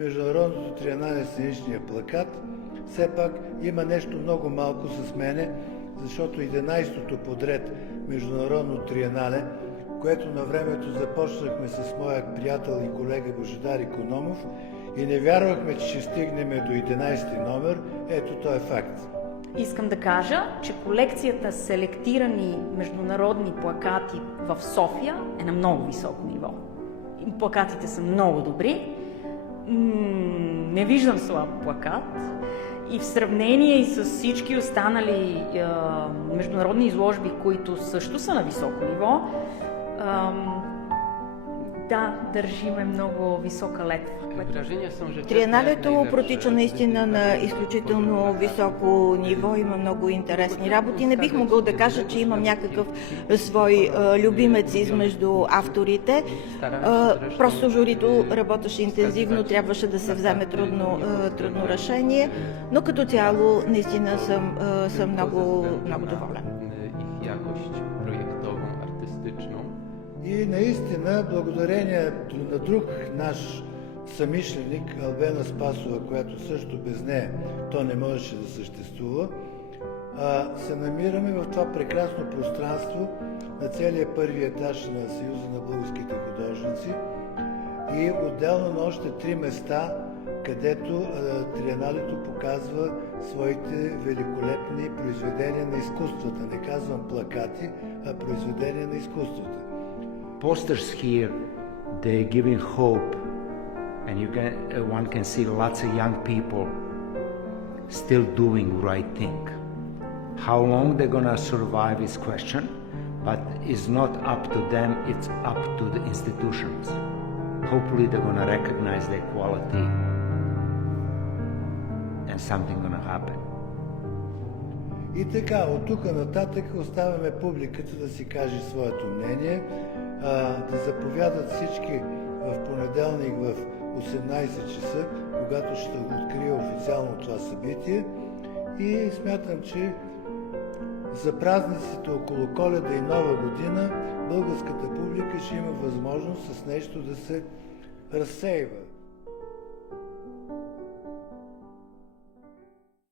Международното триенале сценичния плакат. Все пак има нещо много малко с мене, защото 11-то подред Международно триенале, което на времето започнахме с моя приятел и колега Божидар Икономов и не вярвахме, че ще стигнем до 11-ти номер. Ето, той е факт. Искам да кажа, че колекцията селектирани международни плакати в София е на много високо ниво. Плакатите са много добри. Не виждам слаб плакат. И в сравнение и с всички останали международни изложби, които също са на високо ниво, да, държиме много висока летва. Триеналето протича наистина на изключително високо ниво, има много интересни работи. Не бих могъл да кажа, че имам някакъв свой любимец измежду авторите. Просто журито работеше интензивно, трябваше да се вземе трудно решение, но като цяло наистина съм много доволен. И наистина, благодарение на друг наш съмишленик, Албена Спасова, която също без нея то не можеше да съществува, се намираме в това прекрасно пространство на целия първи етаж на Съюза на българските художници и отделно на още 3 места, където триеналето показва своите великолепни произведения на изкуствата. Не казвам плакати, а произведения на изкуствата. Posters here, they're giving hope, and one can see lots of young people still doing right thing. How long they're gonna survive is question, but it's not up to them, it's up to the institutions. Hopefully they're gonna recognize their quality and something gonna happen. И така, от тук нататък оставяме публиката да си каже своето мнение, да заповядат всички в понеделник в 18 часа, когато ще открия официално това събитие. И смятам, че за празниците около Коледа и Нова година българската публика ще има възможност с нещо да се разсейва.